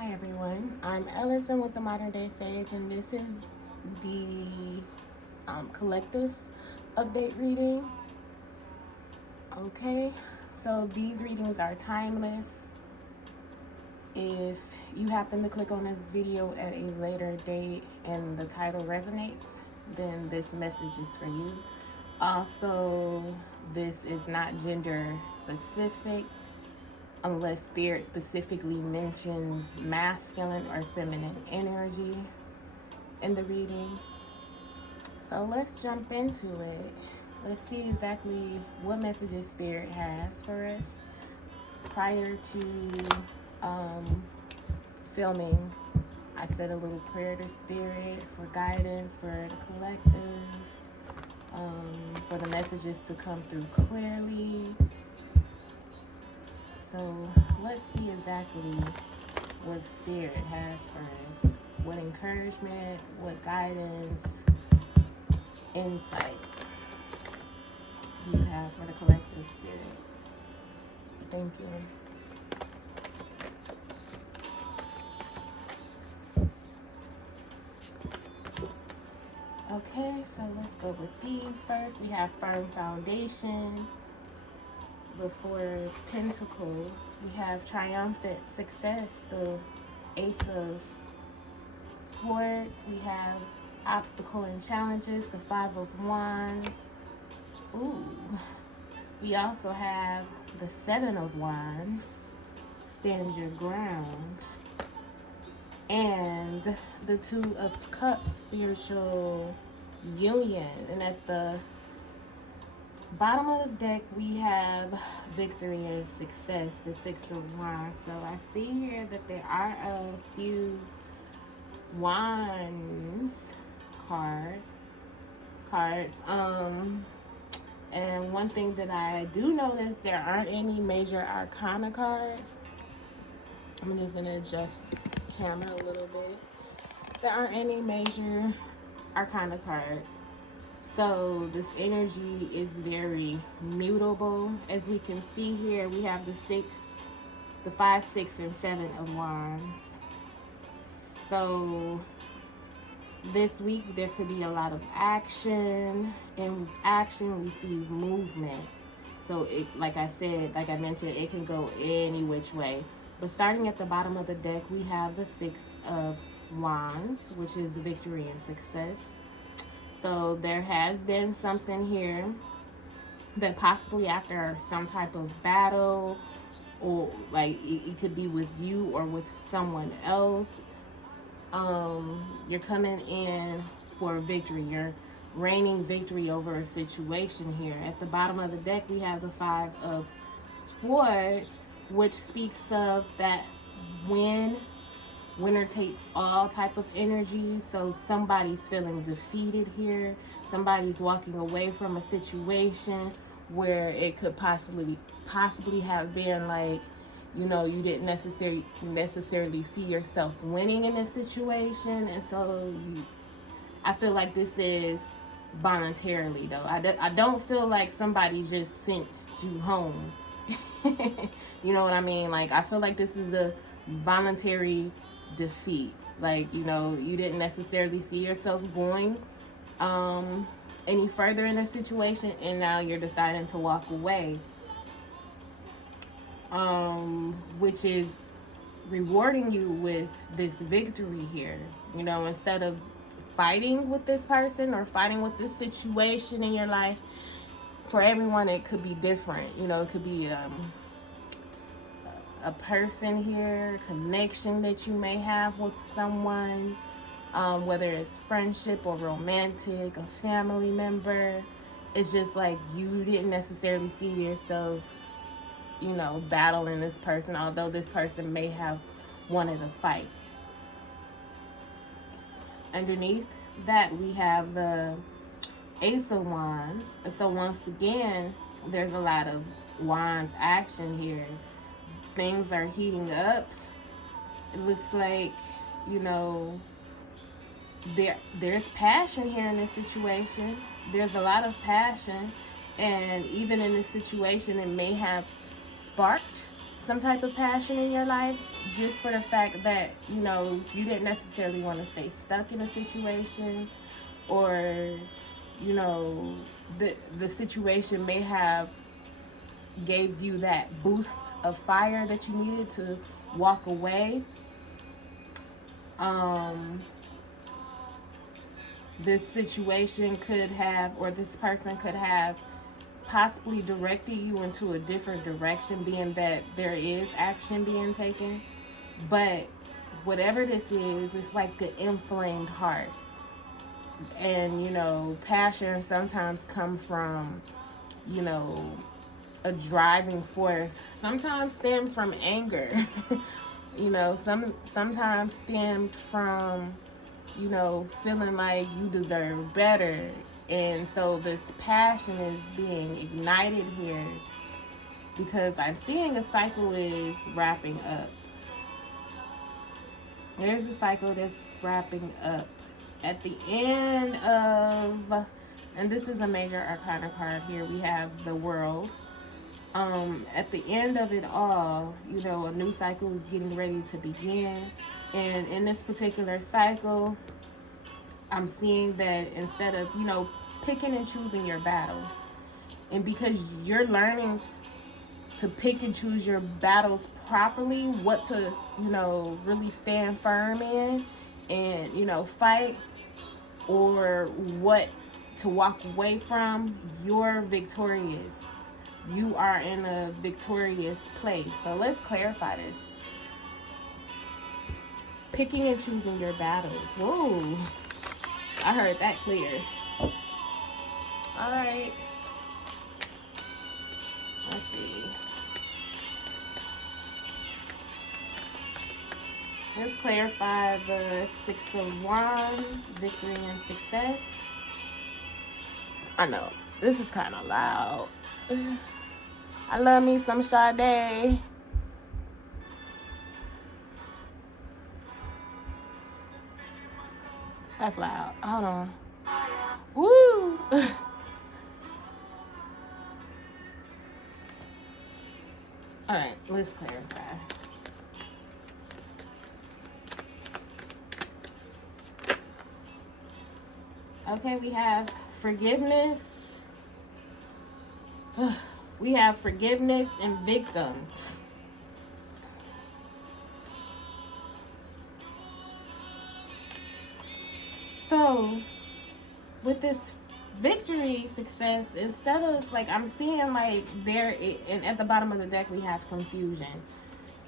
Hi everyone, I'm Elocin with the Modern Day Sage, and this is the collective update reading. Okay, so these readings are timeless. If you happen to click on this video at a later date and the title resonates, then this message is for you. Also, this is not gender specific unless spirit specifically mentions masculine or feminine energy in the reading. So let's jump into it. Let's see exactly what messages spirit has for us. Prior to filming, I said a little prayer to spirit for guidance for the collective, for the messages to come through clearly. So let's see exactly what spirit has for us. What encouragement, what guidance, insight do you have for the collective spirit? Thank you. Okay, so let's go with these first. We have firm foundation. Before Pentacles, we have triumphant success, the Ace of Swords. We have obstacle and challenges, the Five of Wands. Ooh. We also have the Seven of Wands, stand your ground. And the Two of Cups, spiritual union. And at the bottom of the deck, we have victory and success, the Six of Wands. So I see here that there are a few Wands cards. And one thing that I do notice, there aren't any major arcana cards. I'm just gonna adjust the camera a little bit. There aren't any major arcana cards. So this energy is very mutable. As we can see here, we have the 5, 6, and 7 of Wands. So this week there could be a lot of action, and with action we see movement. So it, like I mentioned, it can go any which way. But starting at the bottom of the deck, we have the 6 of Wands, which is victory and success. So there has been something here that possibly after some type of battle, or like it could be with you or with someone else, you're coming in for victory. You're reigning victory over a situation here. At the bottom of the deck, we have the 5 of Swords, which speaks of that winner takes all type of energy. So somebody's feeling defeated here. Somebody's walking away from a situation where it could possibly have been like, you didn't necessarily see yourself winning in this situation. And so I feel like this is voluntarily, though. I don't feel like somebody just sent you home. You know what I mean? Like, I feel like this is a voluntary defeat. Like, you didn't necessarily see yourself going any further in a situation, and now you're deciding to walk away, which is rewarding you with this victory here. Instead of fighting with this person or fighting with this situation in your life, for everyone it could be different. It could be a person here, connection that you may have with someone, whether it's friendship or romantic, a family member. It's just like you didn't necessarily see yourself, battling this person, although this person may have wanted to fight. Underneath that, we have the Ace of Wands. So once again, there's a lot of Wands action here. Things are heating up. It looks like, there's passion here in this situation. There's a lot of passion. And even in this situation, it may have sparked some type of passion in your life, just for the fact that, you know, you didn't necessarily want to stay stuck in a situation, or, you know, the situation may have gave you that boost of fire that you needed to walk away. This situation could have, or this person could have possibly directed you into a different direction, being that there is action being taken. But whatever this is, it's like the inflamed heart. And, you know, passion sometimes come from, you know, a driving force. Sometimes stem from anger. You know, sometimes stemmed from, you know, feeling like you deserve better. And so this passion is being ignited here, because I'm seeing a cycle is wrapping up. There's a cycle that's wrapping up. At the end of, and this is a major arcana card here, we have the World. At the end of it all, you know, a new cycle is getting ready to begin. And in this particular cycle, I'm seeing that instead of, you know, picking and choosing your battles, and because you're learning to pick and choose your battles properly, what to, you know, really stand firm in and, you know, fight, or what to walk away from, you're victorious. You are in a victorious place. So let's clarify this. Picking and choosing your battles. Whoa. I heard that clear. All right. Let's see. Let's clarify the Six of Wands, victory and success. I know, this is kind of loud. I love me some Sade. That's loud. Hold on. Woo! Alright, let's clarify. Okay, we have forgiveness. We have forgiveness and victim. So, with this victory, success, instead of, like, I'm seeing, like, there, and at the bottom of the deck, we have confusion.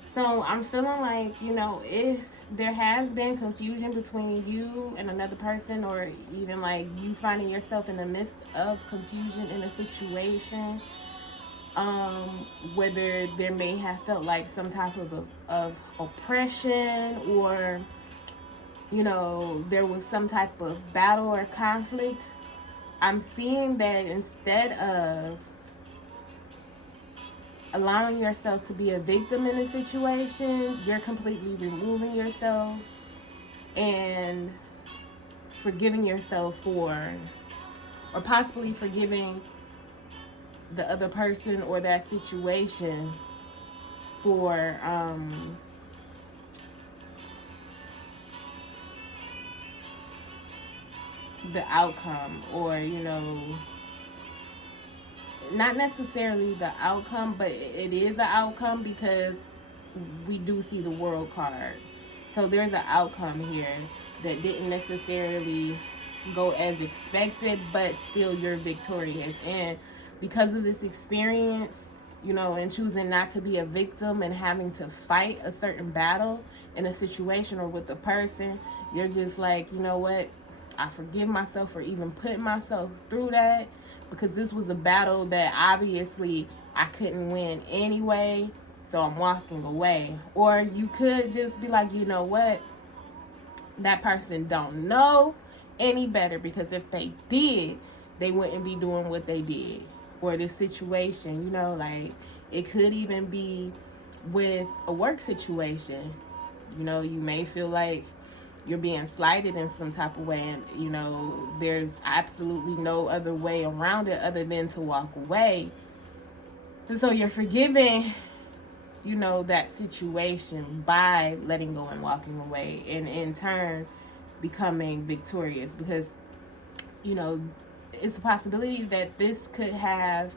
So, I'm feeling like, you know, if there has been confusion between you and another person, or even, like, you finding yourself in the midst of confusion in a situation, whether there may have felt like some type of oppression, or, you know, there was some type of battle or conflict, I'm seeing that instead of allowing yourself to be a victim in a situation, you're completely removing yourself and forgiving yourself for, or possibly forgiving the other person or that situation for the outcome, or, you know, not necessarily the outcome, but it is an outcome, because we do see the World card. So there's an outcome here that didn't necessarily go as expected, but still you're victorious. And because of this experience, you know, and choosing not to be a victim and having to fight a certain battle in a situation or with a person, you're just like, you know what? I forgive myself for even putting myself through that, because this was a battle that obviously I couldn't win anyway, so I'm walking away. Or you could just be like, you know what? That person don't know any better, because if they did, they wouldn't be doing what they did. Or this situation, you know, like, it could even be with a work situation. You know, you may feel like you're being slighted in some type of way, and, you know, there's absolutely no other way around it other than to walk away. And so you're forgiving you know, that situation by letting go and walking away, and in turn becoming victorious. Because, you know, it's a possibility that this could have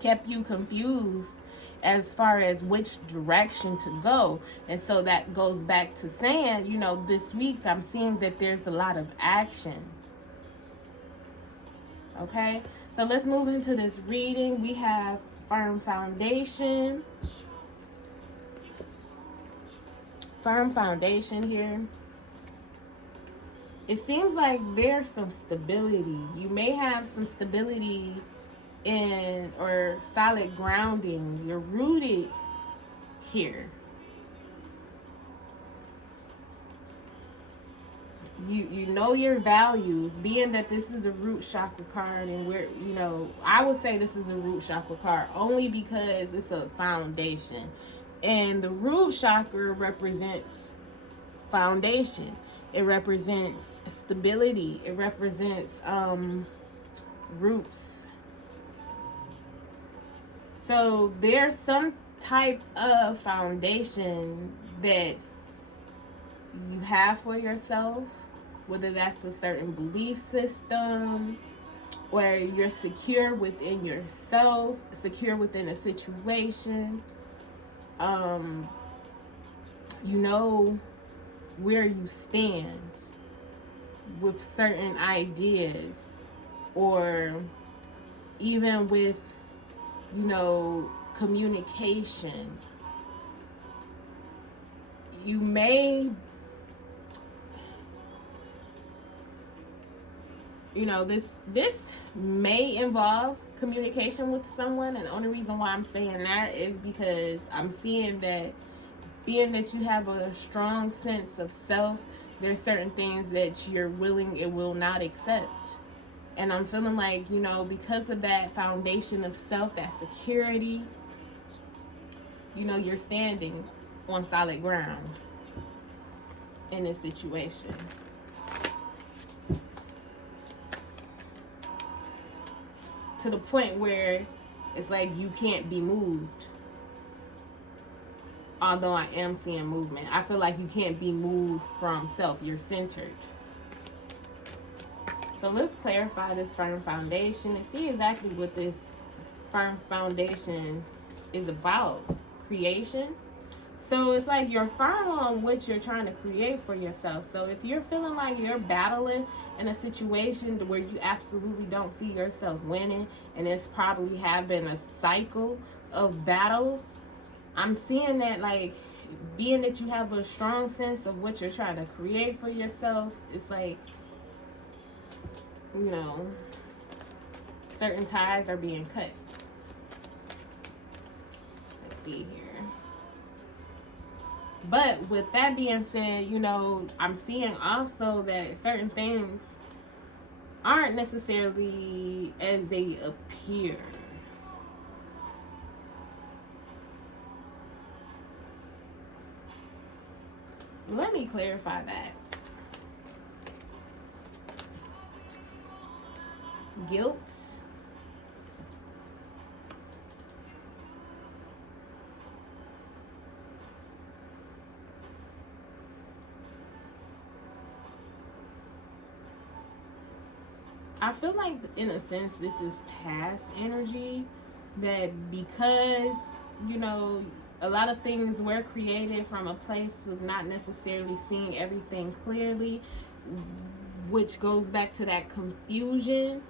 kept you confused as far as which direction to go. And so that goes back to saying, you know, this week I'm seeing that there's a lot of action. Okay, so let's move into this reading. We have firm foundation. Firm foundation here. It seems like there's some stability. You may have some stability in, or solid grounding. You're rooted here. You know your values, being that this is a root chakra card, and we're, you know, I would say this is a root chakra card only because it's a foundation, and the root chakra represents foundation. It represents stability. It represents roots. So there's some type of foundation that you have for yourself, whether that's a certain belief system, or you're secure within yourself, secure within a situation. You know where you stand with certain ideas, or even with, you know, communication. You may, you know, this may involve communication with someone, and the only reason why I'm saying that is because I'm seeing that, being that you have a strong sense of self, there's certain things that you're willing and will not accept. And I'm feeling like, you know, because of that foundation of self, that security, you know, you're standing on solid ground in this situation. To the point where it's like you can't be moved. Although I am seeing movement, I feel like you can't be moved from self. You're centered. So let's clarify this firm foundation and see exactly what this firm foundation is about. Creation. So it's like you're firm on what you're trying to create for yourself. So if you're feeling like you're battling in a situation where you absolutely don't see yourself winning, and it's probably have been a cycle of battles, I'm seeing that, like, being that you have a strong sense of what you're trying to create for yourself, it's like, you know, certain ties are being cut. Let's see here. But with that being said, you know, I'm seeing also that certain things aren't necessarily as they appear. Let me clarify that. Guilt. I feel like, in a sense, this is past energy, that because, you know, a lot of things were created from a place of not necessarily seeing everything clearly, which goes back to that confusion,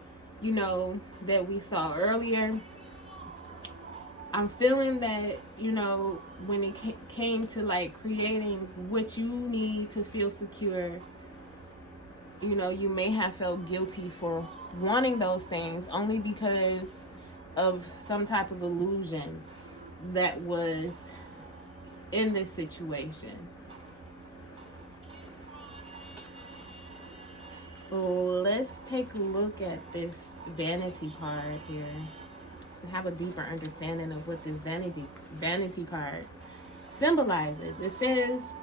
you know, that we saw earlier. I'm feeling that, you know, when it came to, like, creating what you need to feel secure, you know, you may have felt guilty for wanting those things only because of some type of illusion that was in this situation. Let's take a look at this vanity card here and have a deeper understanding of what this vanity card symbolizes. It says,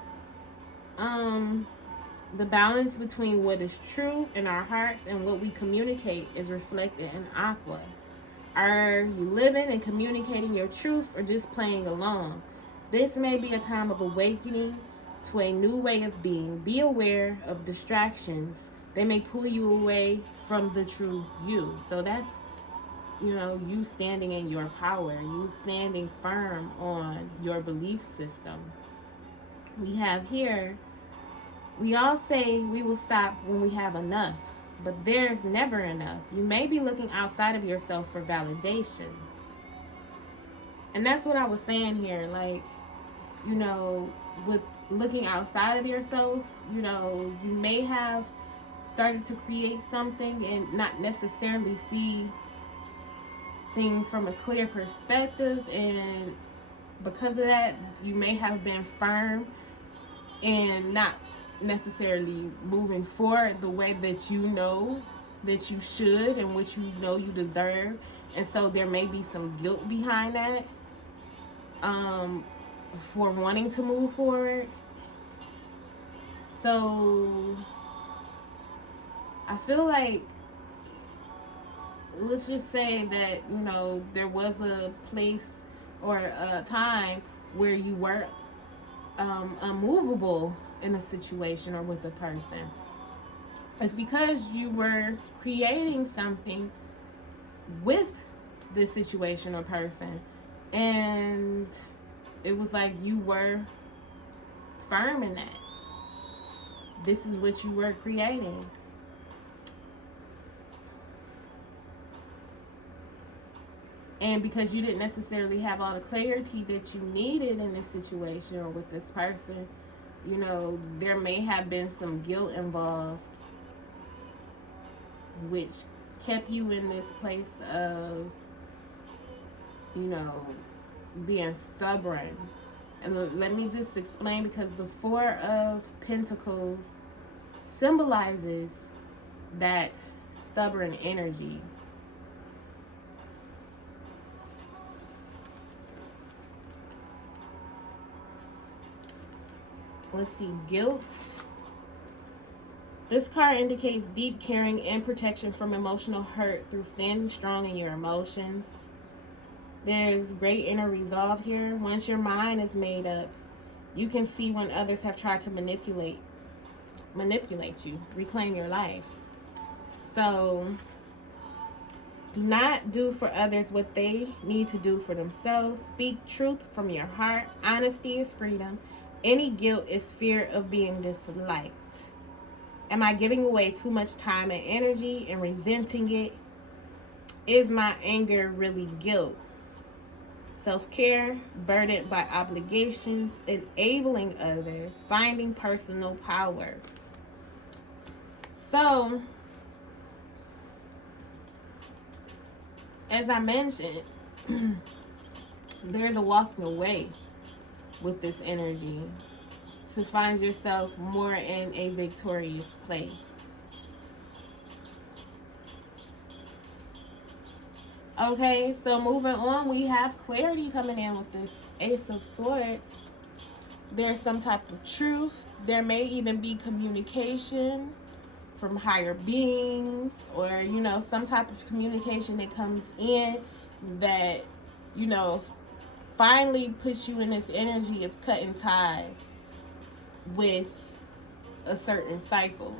the balance between what is true in our hearts and what we communicate is reflected in aqua. Are you living and communicating your truth or just playing along? This may be a time of awakening to a new way of being. Be aware of distractions. They may pull you away from the true you. So that's, you standing in your power, you standing firm on your belief system. We have here, we all say we will stop when we have enough, but there's never enough. You may be looking outside of yourself for validation. And that's what I was saying here. Like, with looking outside of yourself, you may have started to create something and not necessarily see things from a clear perspective, and because of that you may have been firm and not necessarily moving forward the way that you know that you should and what you deserve. And so there may be some guilt behind that, for wanting to move forward. So I feel like, let's just say that, there was a place or a time where you were unmovable in a situation or with a person. It's because you were creating something with this situation or person, and it was like you were firm in that. This is what you were creating. And because you didn't necessarily have all the clarity that you needed in this situation or with this person, there may have been some guilt involved, which kept you in this place of, being stubborn. And let me just explain, because the Four of Pentacles symbolizes that stubborn energy. Let's see, guilt. This card indicates deep caring and protection from emotional hurt through standing strong in your emotions. There's great inner resolve here. Once your mind is made up, you can see when others have tried to manipulate you, reclaim your life. So do not do for others what they need to do for themselves. Speak truth from your heart. Honesty is freedom. Any guilt is fear of being disliked. Am I giving away too much time and energy and resenting it? Is my anger really guilt? Self-care, burdened by obligations, enabling others, finding personal power. So, as I mentioned, there's a walking away with this energy to find yourself more in a victorious place. Okay, so moving on, we have clarity coming in with this Ace of Swords. There's some type of truth. There may even be communication from higher beings, or some type of communication that comes in that finally puts you in this energy of cutting ties with a certain cycle.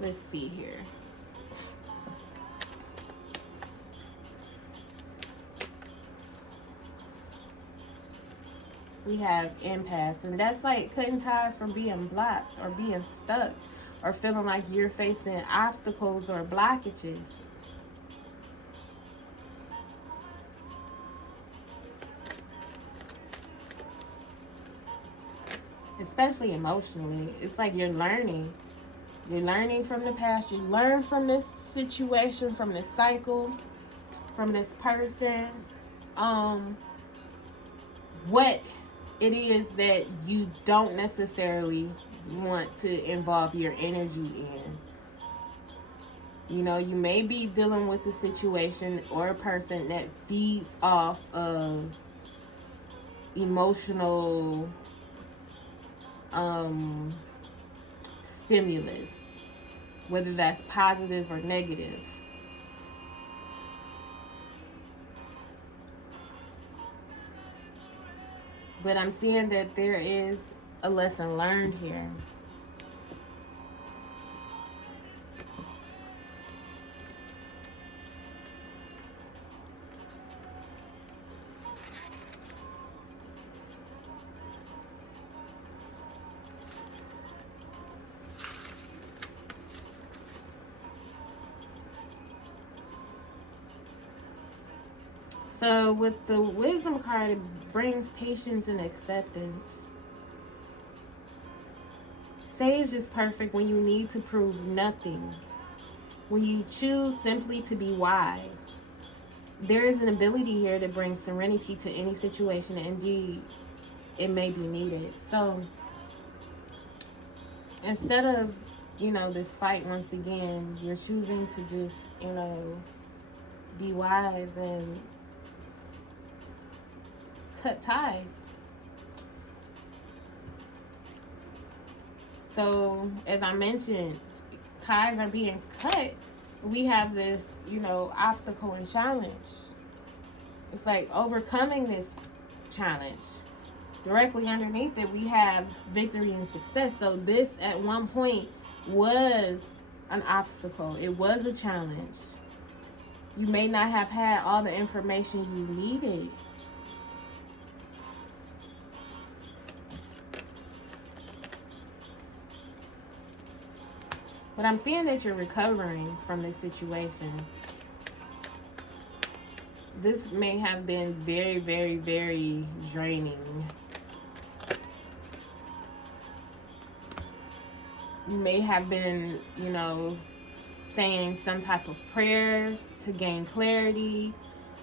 Let's see here. We have impasse, and that's like cutting ties from being blocked or being stuck or feeling like you're facing obstacles or blockages. Especially emotionally. It's like you're learning. You're learning from the past. You learn from this situation, from this cycle, from this person. What it is that you don't necessarily want to involve your energy in. You may be dealing with a situation or a person that feeds off of emotional stimulus. whether that's positive or negative. But I'm seeing that there is a lesson learned here. So with the wisdom card, it brings patience and acceptance. Sage is perfect when you need to prove nothing. When you choose simply to be wise. There is an ability here to bring serenity to any situation. Indeed, it may be needed. So instead of, this fight once again, you're choosing to just, be wise and cut ties. So, as I mentioned, ties are being cut. We have this, obstacle and challenge. It's like overcoming this challenge. Directly underneath it, we have victory and success. So, this at one point was an obstacle, it was a challenge. You may not have had all the information you needed. But I'm seeing that you're recovering from this situation. This may have been very, very, very draining. You may have been, saying some type of prayers to gain clarity,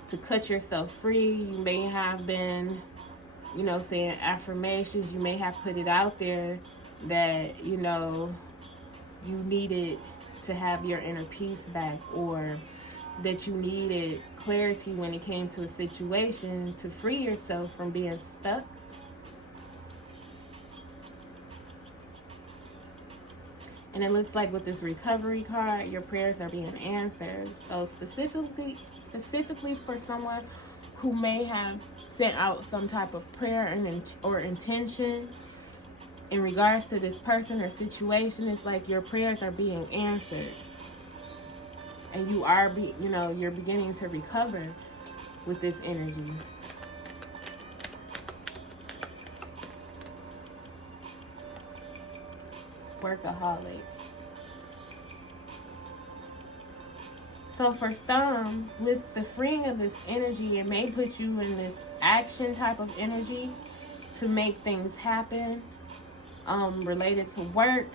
to cut yourself free. You may have been, saying affirmations. You may have put it out there that, you needed to have your inner peace back, or that you needed clarity when it came to a situation to free yourself from being stuck. And it looks like with this recovery card, your prayers are being answered. So specifically for someone who may have sent out some type of prayer or intention in regards to this person or situation, it's like your prayers are being answered, and you are, you're beginning to recover with this energy. Workaholic. So for some, with the freeing of this energy, it may put you in this action type of energy to make things happen. Related to work,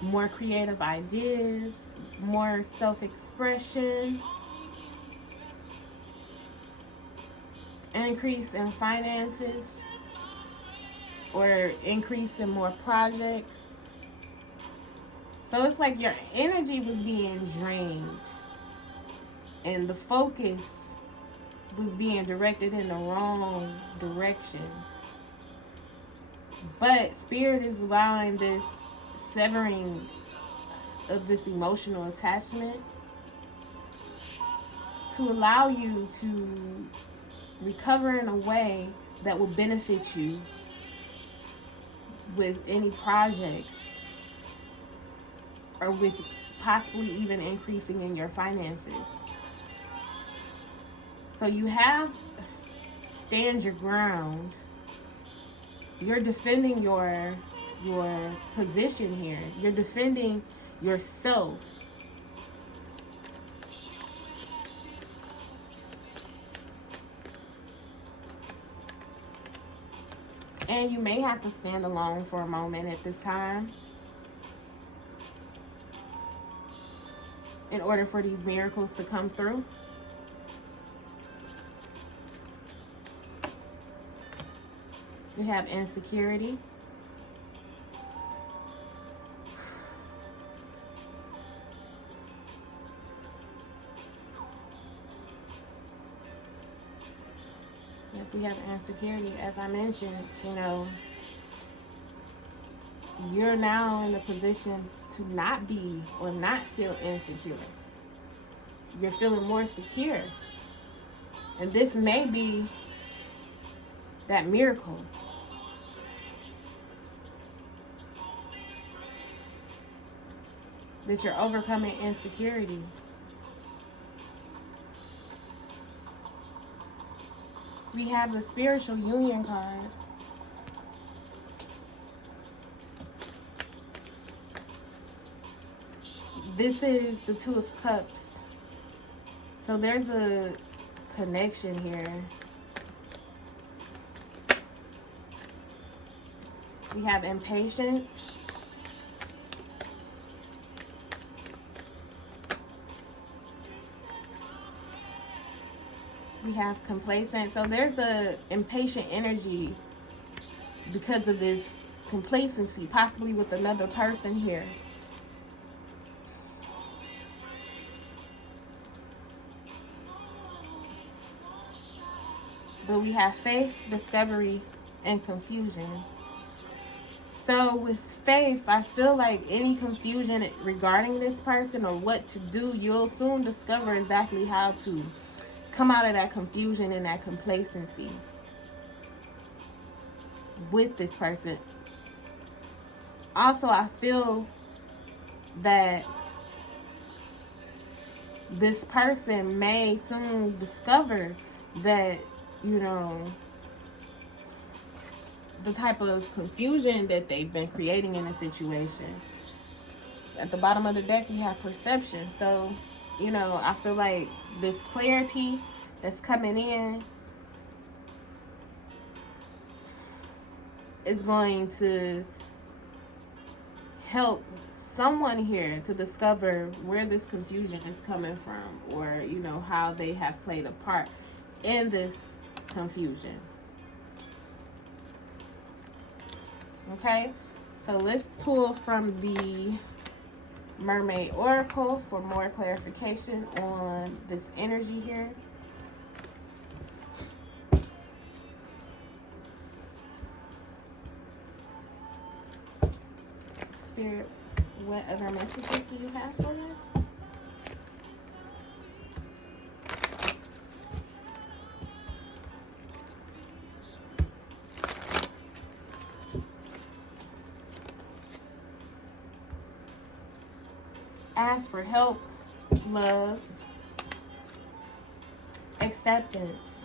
more creative ideas, more self-expression, increase in finances, or increase in more projects. So it's like your energy was being drained, and the focus was being directed in the wrong direction. But Spirit is allowing this severing of this emotional attachment to allow you to recover in a way that will benefit you with any projects, or with possibly even increasing in your finances. So you have stand your ground. You're defending your position here. You're defending yourself. And you may have to stand alone for a moment at this time in order for these miracles to come through. We have insecurity. Yep, we have insecurity. As I mentioned, you're now in a position to not be or not feel insecure. You're feeling more secure. And this may be that miracle. That you're overcoming insecurity. We have the spiritual union card. This is the Two of Cups. So there's a connection here. We have impatience. We have complacent. So there's a impatient energy because of this complacency, possibly with another person here. But we have faith, discovery, and confusion. So with faith, I feel like any confusion regarding this person or what to do, you'll soon discover exactly how to come out of that confusion and that complacency with this person. Also, I feel that this person may soon discover that, you know, the type of confusion that they've been creating in a situation. At the bottom of the deck, we have perception. So, you know, I feel like this clarity that's coming in is going to help someone here to discover where this confusion is coming from, or, you know, how they have played a part in this confusion. Okay, so let's pull from the Mermaid Oracle for more clarification on this energy here. Spirit, what other messages do you have for us? Ask for help, love, acceptance.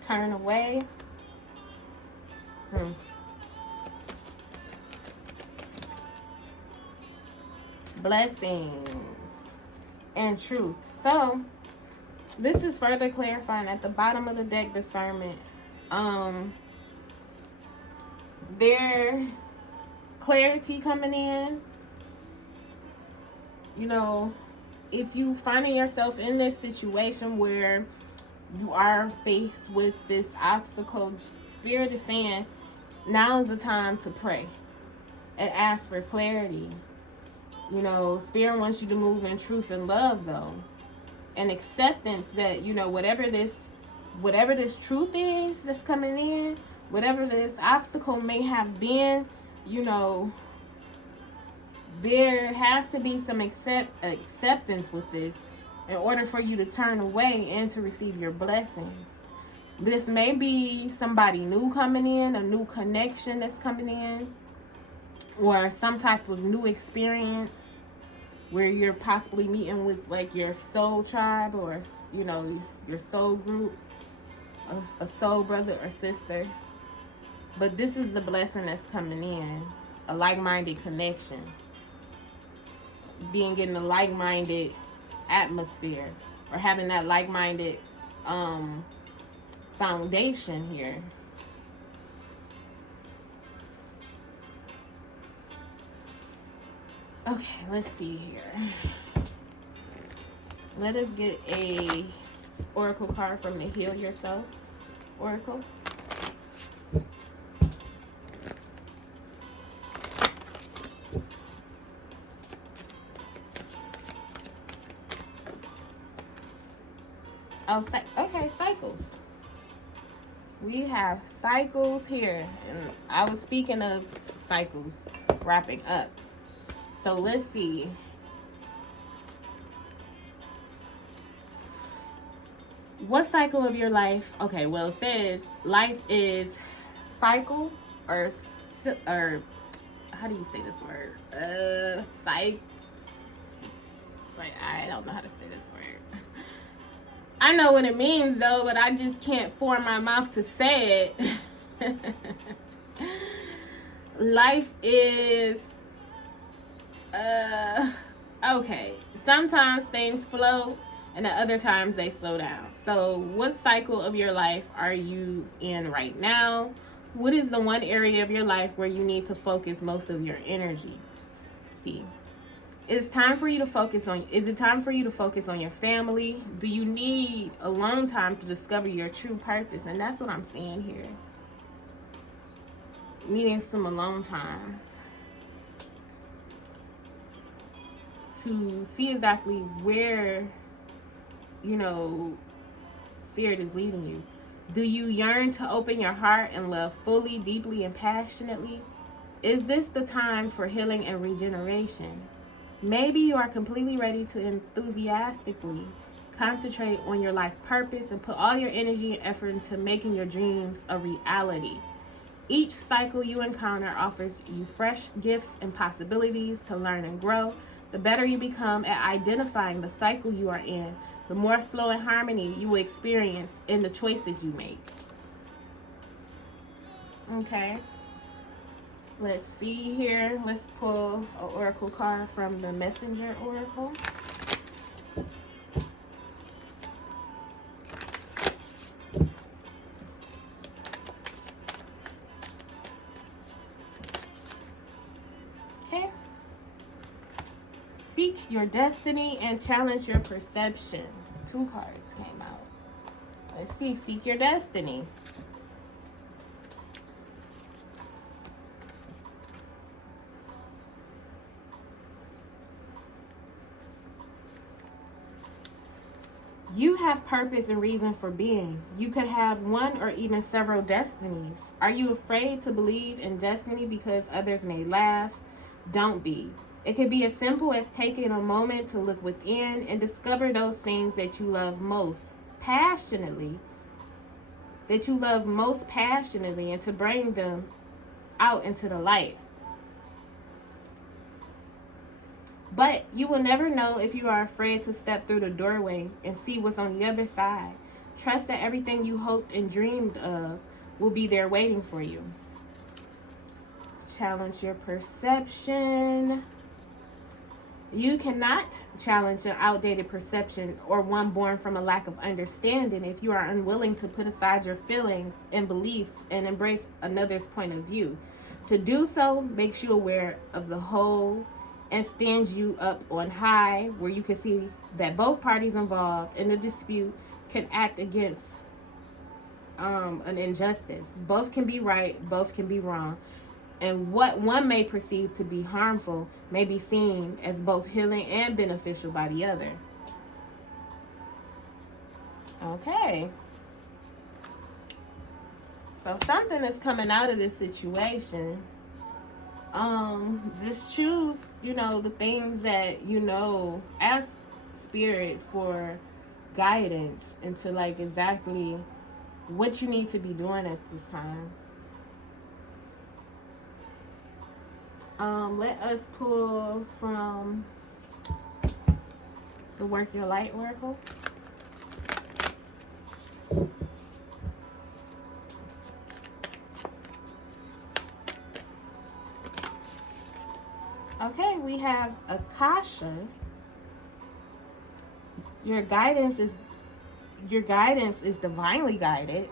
Turn away. Blessings and truth. So this is further clarifying at the bottom of the deck, discernment. There's clarity coming in. You know, if you finding yourself in this situation where you are faced with this obstacle, Spirit is saying now is the time to pray and ask for clarity. You know, Spirit wants you to move in truth and love, though, and acceptance that, you know, whatever this truth is that's coming in, whatever this obstacle may have been, you know, there has to be some acceptance with this in order for you to turn away and to receive your blessings. This may be somebody new coming in, a new connection that's coming in, or some type of new experience where you're possibly meeting with like your soul tribe, or, you know, your soul group, a soul brother or sister. But this is the blessing that's coming in, a like-minded connection, being in a like-minded atmosphere, or having that like-minded foundation here. Okay, let's see here. Let us get a oracle card from the Heal Yourself Oracle. Oh, okay, cycles. We have cycles here. And I was speaking of cycles wrapping up. So let's see. What cycle of your life? Okay, well, it says life is cycle or how do you say this word? I don't know how to say this word. I know what it means though, but I just can't form my mouth to say it. Life is okay. Sometimes things flow and at other times they slow down. So what cycle of your life are you in right now? What is the one area of your life where you need to focus most of your energy? See. Is it time for you to focus on your family? Do you need alone time to discover your true purpose? And that's what I'm saying here. Needing some alone time to see exactly where, spirit is leading you. Do you yearn to open your heart and love fully, deeply, and passionately? Is this the time for healing and regeneration? Maybe you are completely ready to enthusiastically concentrate on your life purpose and put all your energy and effort into making your dreams a reality. Each cycle you encounter offers you fresh gifts and possibilities to learn and grow. The better you become at identifying the cycle you are in, the more flow and harmony you will experience in the choices you make. Okay. Let's see here. Let's pull an oracle card from the Messenger Oracle. Okay. Seek your destiny and challenge your perception. 2 cards came out. Let's see. Seek your destiny. You have purpose and reason for being. You could have one or even several destinies. Are you afraid to believe in destiny because others may laugh? Don't be. It could be as simple as taking a moment to look within and discover those things that you love most passionately, and to bring them out into the light. But you will never know if you are afraid to step through the doorway and see what's on the other side. Trust that everything you hoped and dreamed of will be there waiting for you. Challenge your perception. You cannot challenge an outdated perception or one born from a lack of understanding if you are unwilling to put aside your feelings and beliefs and embrace another's point of view. To do so makes you aware of the whole and stands you up on high, where you can see that both parties involved in the dispute can act against an injustice. Both can be right, both can be wrong. And what one may perceive to be harmful may be seen as both healing and beneficial by the other. Okay. So something is coming out of this situation. Just choose, the things that, ask spirit for guidance into exactly what you need to be doing at this time. Let us pull from the Work Your Light Oracle. Okay, we have Akasha. Your guidance is divinely guided.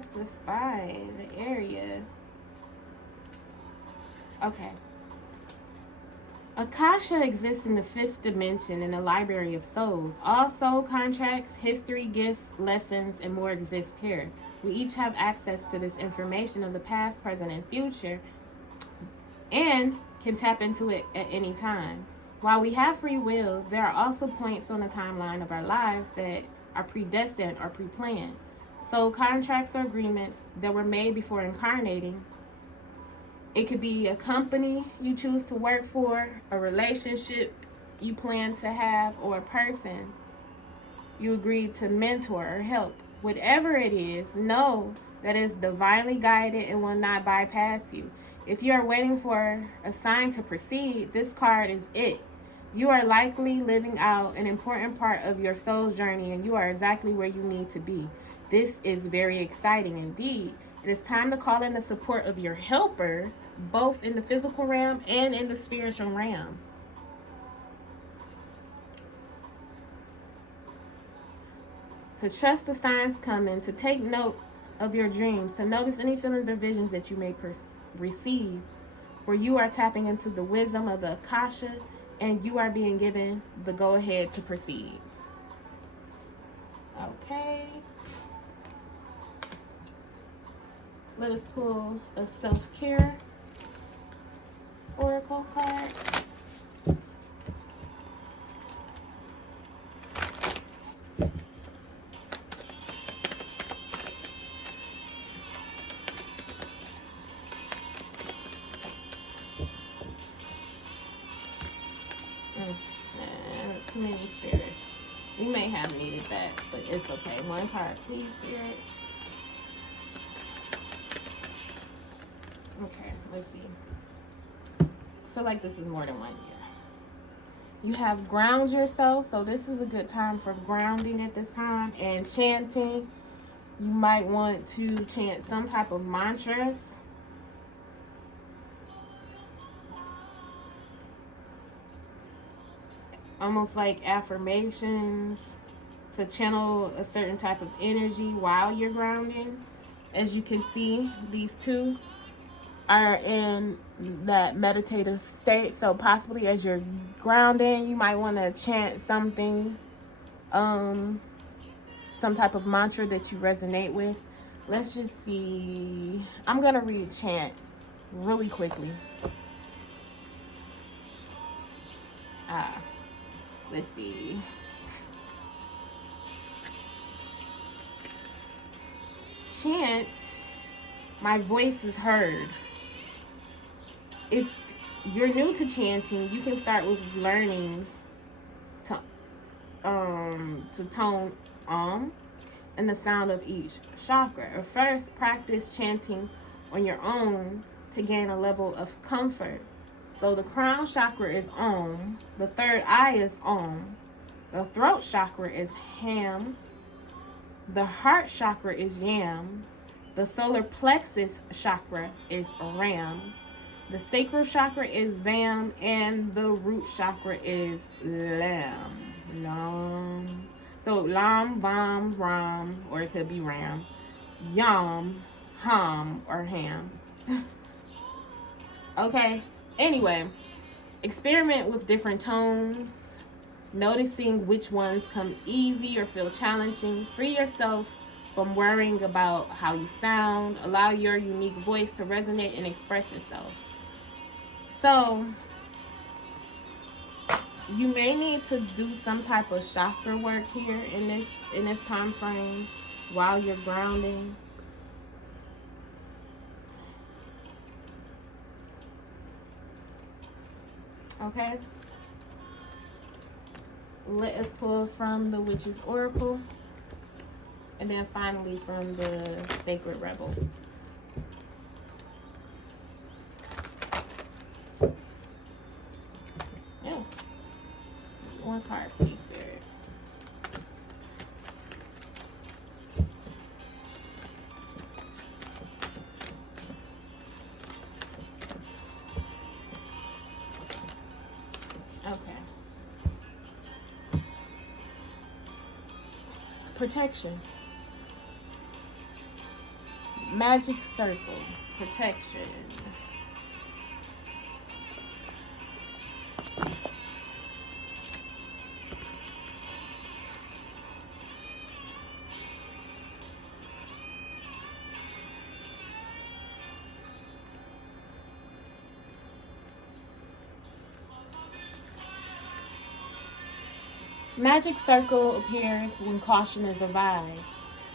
have to find the area. Okay. Akasha exists in the fifth dimension in the library of souls. All soul contracts, history, gifts, lessons, and more exist here. We each have access to this information of the past, present, and future, and can tap into it at any time. While we have free will, there are also points on the timeline of our lives that are predestined or pre-planned. Soul contracts or agreements that were made before incarnating. It could be a company you choose to work for, a relationship you plan to have, or a person you agreed to mentor or help. Whatever it is, know that it's divinely guided and will not bypass you. If you are waiting for a sign to proceed, this card is it. You are likely living out an important part of your soul's journey, and you are exactly where you need to be. This is very exciting indeed. It is time to call in the support of your helpers, both in the physical realm and in the spiritual realm. To trust the signs coming, to take note of your dreams, to notice any feelings or visions that you may receive, where you are tapping into the wisdom of the Akasha, and you are being given the go-ahead to proceed. Okay. Let us pull a self-care oracle card. That's too many, Spirit. We may have needed that, but it's okay. One card, please, Spirit. Okay, let's see. I feel like this is more than 1 year. You have ground yourself, so this is a good time for grounding at this time. And chanting, you might want to chant some type of mantras. Almost like affirmations to channel a certain type of energy while you're grounding. As you can see, these two are in that meditative state, so possibly as you're grounding, you might want to chant something, some type of mantra that you resonate with. Let's just see. I'm gonna read chant really quickly. Let's see. Chant, my voice is heard. If you're new to chanting, you can start with learning to tone and the sound of each chakra. Or first, practice chanting on your own to gain a level of comfort. So the crown chakra is Om, the third eye is Om, the throat chakra is Ham, the heart chakra is Yam, the solar plexus chakra is Ram, the sacral chakra is Vam, and the root chakra is Lam. Lam. So Lam, Vam, Ram, or it could be Ram, Yam, Ham, or Ham. Okay. Anyway, experiment with different tones, noticing which ones come easy or feel challenging. Free yourself from worrying about how you sound. Allow your unique voice to resonate and express itself. So, you may need to do some type of chakra work here in this time frame while you're grounding. Okay. Let us pull from the Witch's Oracle. And then finally from the Sacred Rebel. Yeah. One card, please, Spirit. Okay. Protection. Magic circle, protection. Magic circle appears when caution is advised.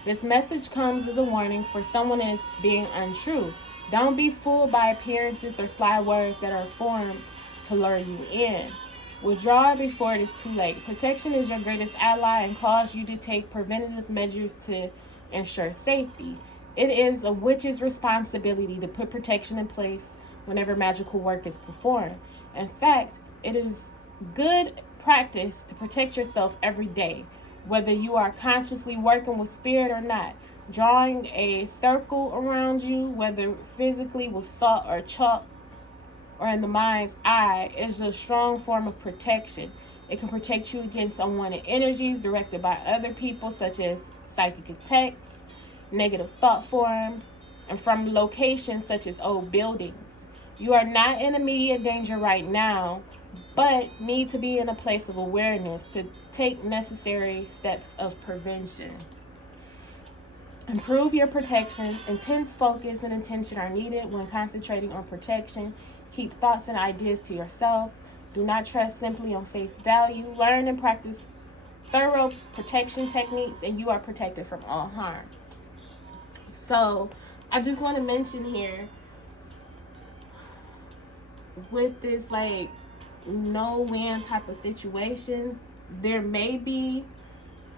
This message comes as a warning for someone is being untrue. Don't be fooled by appearances or sly words that are formed to lure you in. Withdraw before it is too late. Protection is your greatest ally and calls you to take preventative measures to ensure safety. It is a witch's responsibility to put protection in place whenever magical work is performed. In fact, it is good practice to protect yourself every day, whether you are consciously working with spirit or not. Drawing a circle around you, whether physically with salt or chalk or in the mind's eye, is a strong form of protection. It can protect you against unwanted energies directed by other people, such as psychic attacks, negative thought forms, and from locations such as old buildings. You are not in immediate danger right now, but need to be in a place of awareness to take necessary steps of prevention. Improve your protection. Intense focus and intention are needed when concentrating on protection. Keep thoughts and ideas to yourself. Do not trust simply on face value. Learn and practice thorough protection techniques, and you are protected from all harm. So, I just want to mention here, with this no win type of situation, there may be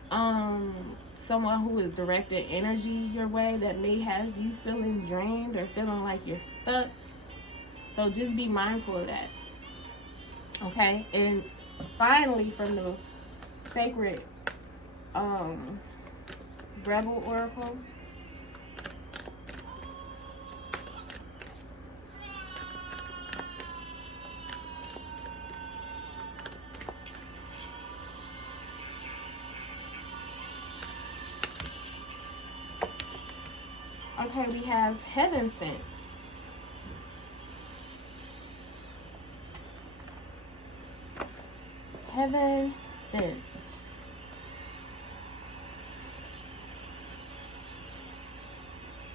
someone who is directing energy your way that may have you feeling drained or feeling like you're stuck. So just be mindful of that. Okay? And finally, from the sacred Rebel Oracle, okay, we have Heaven Sent. Heaven Sent.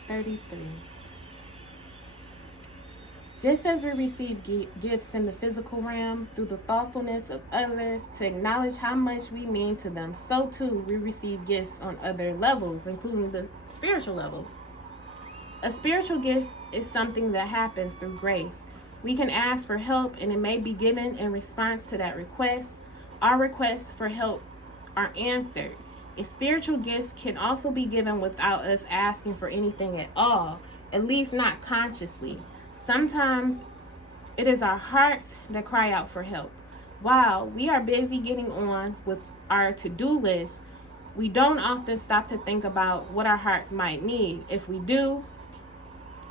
$33. Just as we receive gifts in the physical realm through the thoughtfulness of others to acknowledge how much we mean to them, so too we receive gifts on other levels, including the spiritual level. A spiritual gift is something that happens through grace. We can ask for help, and it may be given in response to that request. Our requests for help are answered. A spiritual gift can also be given without us asking for anything at all, at least not consciously. Sometimes it is our hearts that cry out for help. While we are busy getting on with our to-do list, we don't often stop to think about what our hearts might need. If we do,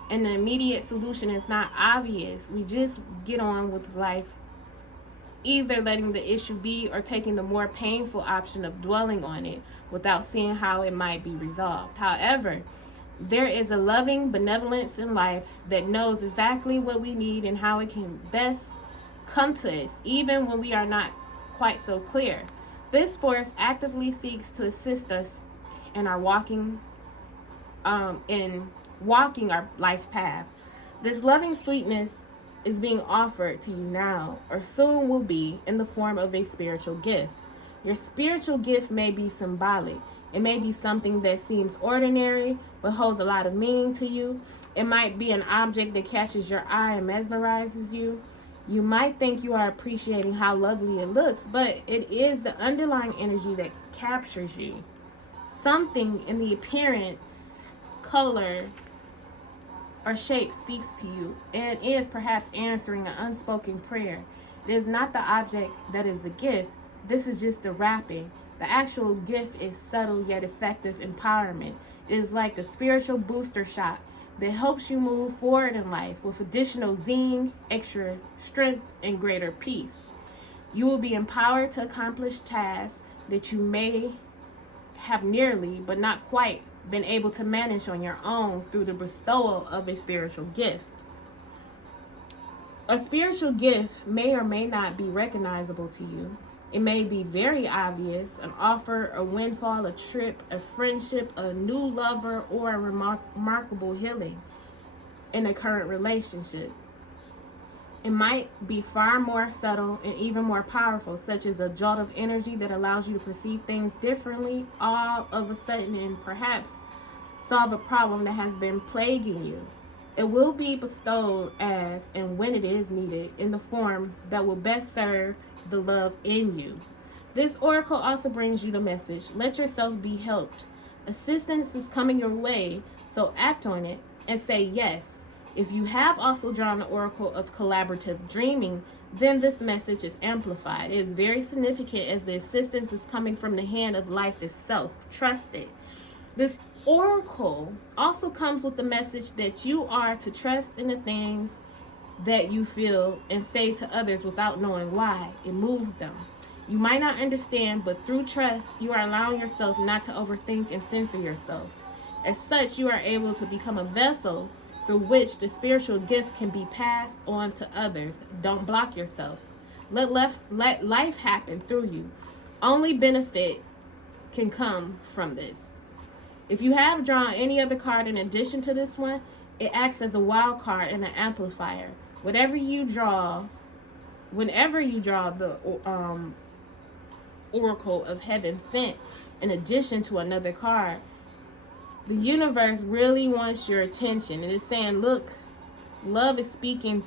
and the immediate solution is not obvious, we just get on with life, either letting the issue be or taking the more painful option of dwelling on it without seeing how it might be resolved. However, there is a loving benevolence in life that knows exactly what we need and how it can best come to us, even when we are not quite so clear. This force actively seeks to assist us in our walking our life path. This loving sweetness is being offered to you now, or soon will be, in the form of a spiritual gift. Your spiritual gift may be symbolic. It may be something that seems ordinary but holds a lot of meaning to you. It might be an object that catches your eye and mesmerizes you. You might think you are appreciating how lovely it looks, but it is the underlying energy that captures you. Something in the appearance, color, or shape speaks to you and is perhaps answering an unspoken prayer. It is not the object that is the gift. This is just the wrapping. The actual gift is subtle yet effective empowerment. It is like a spiritual booster shot that helps you move forward in life with additional zing, extra strength, and greater peace. You will be empowered to accomplish tasks that you may have nearly, but not quite, been able to manage on your own through the bestowal of a spiritual gift. A spiritual gift may or may not be recognizable to you. It may be very obvious, an offer, a windfall, a trip, a friendship, a new lover, or a remarkable healing in a current relationship. It might be far more subtle and even more powerful, such as a jolt of energy that allows you to perceive things differently all of a sudden and perhaps solve a problem that has been plaguing you. It will be bestowed as and when it is needed in the form that will best serve the love in you. This oracle also brings you the message, let yourself be helped. Assistance is coming your way, so act on it and say yes. If you have also drawn the oracle of collaborative dreaming, then this message is amplified. It is very significant as the assistance is coming from the hand of life itself. Trust it. This oracle also comes with the message that you are to trust in the things that you feel and say to others without knowing why. It moves them. You might not understand, but through trust, you are allowing yourself not to overthink and censor yourself. As such, you are able to become a vessel through which the spiritual gift can be passed on to others. Don't block yourself. Let life happen through you. Only benefit can come from this. If you have drawn any other card in addition to this one, it acts as a wild card and an amplifier. Whenever you draw the oracle of heaven sent in addition to another card, the universe really wants your attention. It is saying, look, love is speaking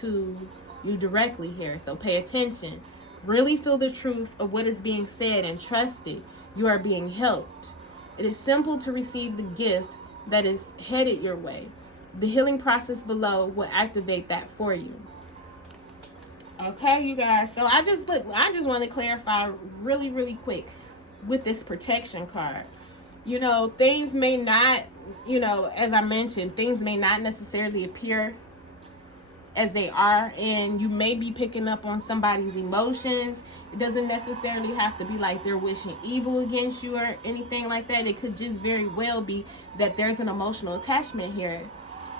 to you directly here, so pay attention. Really feel the truth of what is being said and trust it. You are being helped. It is simple to receive the gift that is headed your way. The healing process below will activate that for you. Okay, you guys. So I just want to clarify really quick with this protection card. You know, things may not, as I mentioned, things may not necessarily appear as they are, and you may be picking up on somebody's emotions. It doesn't necessarily have to be like they're wishing evil against you or anything like that. It could just very well be that there's an emotional attachment here,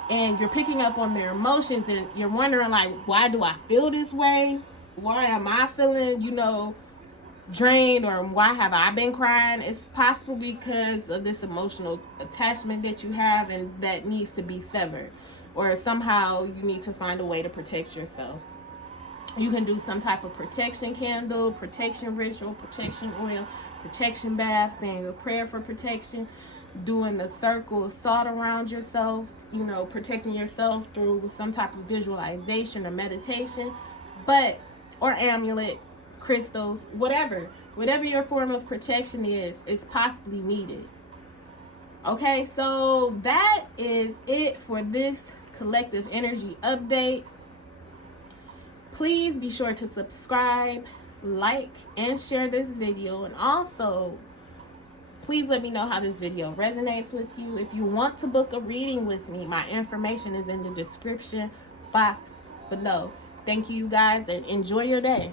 and you're picking up on their emotions, and you're wondering, like, why do I feel this way? Why am I feeling, drained, or why have I been crying? It's possible because of this emotional attachment that you have and that needs to be severed, or somehow you need to find a way to protect yourself. You can do some type of protection candle, protection ritual, protection oil, protection bath, saying a prayer for protection, doing the circle of salt around yourself, protecting yourself through some type of visualization or meditation, or amulet, crystals, whatever your form of protection is possibly needed. Okay, so that is it for this collective energy update. Please be sure to subscribe, like, and share this video, and also please let me know how this video resonates with you. If you want to book a reading with me, my information is in the description box below. Thank you guys, and enjoy your day.